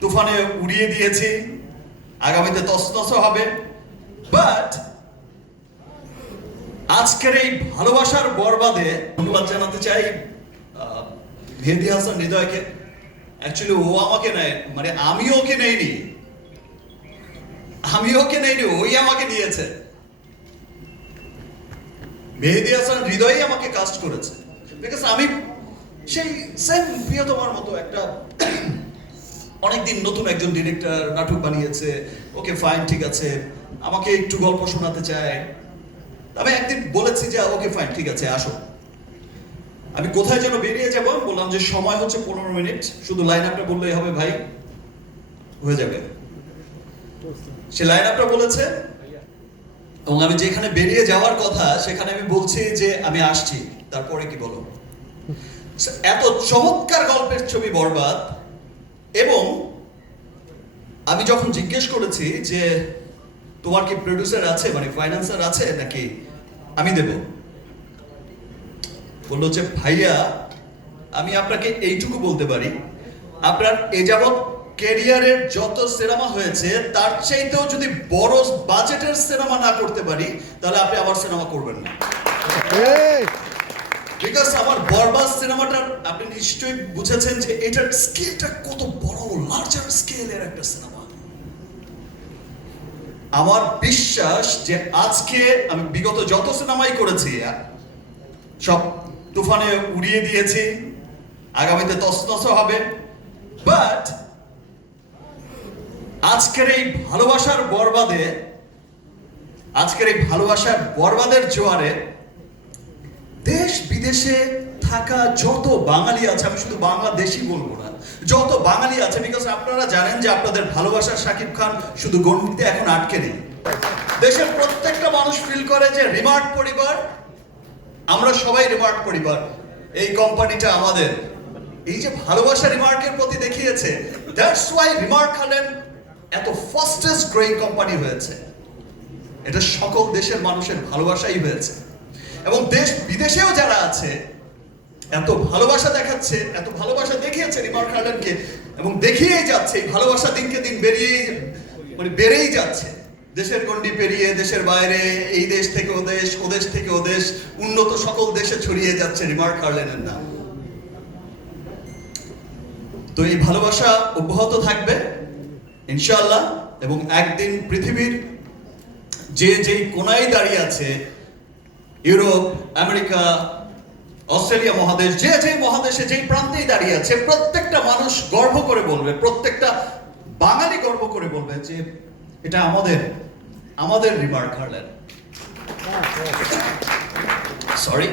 তুফানে উড়িয়ে দিয়েছি। আগামীতে তসতস হবে। বাট আজকের এই ভালোবাসার বরবাদে ধন্যবাদ জানাতে চাই মেহেদি হাসান হৃদয়কে। অ্যাকচুয়ালি ও আমাকে নেয় মানে আমি ওকে নেইনি। আমি ওকে নেইনি, ওই আমাকে নিয়েছে মেহেদি হাসান হৃদয়ই আমাকে কাস্ট করেছে। বিকজ আমি সেই সেম প্রিয়তমার মতো একটা অনেকদিন নতুন একজন ডিরেক্টর নাটক বানিয়েছে। ওকে ফাইন ঠিক আছে। আমাকে একটু গল্প শোনাতে চায়। আমি একদিন বলেছি যে, ওকে ফাইন ঠিক আছে, আসো। আমি কোথায় যেন বেরিয়ে যাব, বললাম যে, সময় হচ্ছে পনেরো মিনিট। শুধু লাইন আপটা বললেই হবে, ভাই। হয়ে যাবে। সে লাইন আপটা বলেছে। এবং আমি যেখানে বেরিয়ে যাওয়ার কথা, সেখানে আমি বলছি যে, আমি আসছি। তারপরে কি বলো? এত চমৎকার গল্পের ছবি বরবাদ। আমি যখন জিজ্ঞেস করেছি যে তোমার কি প্রডিউসার আছে মানে ফাইন্যান্সার আছে নাকি? আমি দেব। বলল যে ভাইয়া আমি আপনাকে এইটুকু বলতে পারি। আপনার এ যাবৎ ক্যারিয়ারের যত সিনেমা হয়েছে তার চাইতেও যদি বড় বাজেটের সিনেমা না করতে পারি তাহলে আপনি আবার সিনেমা করবেন না। বিকজ আমার বরবাদ সিনেমাটার আপনি নিশ্চয়ই বুঝেছেন যে এটার স্কেলটা কত বড় লার্জার স্কেলের একটা সিনেমা। আমার বিশ্বাস যে আজকে আমি বিগত যত সিনেমাই করেছি, সব তুফানে উড়িয়ে দিয়েছি, আগামীতে তসতস হবে। বাট আজকের এই ভালোবাসার বরবাদে, আজকের এই ভালোবাসার বরবাদের জোয়ারে দেশ বিদেশে থাকা যত বাঙালি আছে, আমি শুধু বাংলাদেশি বলব না, যত বাঙালি আছে বিকজ আপনারা জানেন যে আপনাদের ভালোবাসার শাকিব খান শুধু গণ্ডিতে এখন আটকে নেই। দেশের প্রত্যেকটা মানুষ ফিল করে যে রিমার্ট পরিবার, আমরা সবাই রিমার্ট পরিবার। এই কোম্পানিটা আমাদের। এই যে ভালোবাসা রিমার্কের প্রতি দেখিয়েছে দ্যাটস ওয়াই রিমার্ক হলেন এত ফাস্টেস্ট গ্রোয়িং কোম্পানি হয়েছে। এটা সকল দেশের মানুষের ভালোবাসাই হয়েছে। এবং দেশ বিদেশেও যারা আছে এত ভালোবাসা দেখাচ্ছে, এত ভালোবাসা দেখিয়েছে রিমার্ক হার্ডেনকে এবং দেখিয়েই যাচ্ছে ভালোবাসা দিনকে দিন বেরিয়েই মানে বেড়েই যাচ্ছে। দেশের গণ্ডি পেরিয়ে, দেশের বাইরে, এই দেশ থেকে ও দেশ ও দেশ থেকে ও দেশ, উন্নত সকল দেশে ছড়িয়ে যাচ্ছে রিমার্ক হার্লেনের নাম। তো এই ভালোবাসা অব্যাহত থাকবে, ইনশাআল্লাহ, এবং একদিন পৃথিবীর যে যেই কোনায় দাঁড়িয়ে আছে, ইউরোপ, আমেরিকা অস্ট্রেলিয়া মহাদেশ যে যে মহাদেশে যেই প্রান্তেই দাঁড়িয়ে আছে প্রত্যেকটা মানুষ গর্ব করে বলবে প্রত্যেকটা বাঙালি গর্ব করে বলবে যে এটা আমাদের আমাদের রিভার হারলেন সরি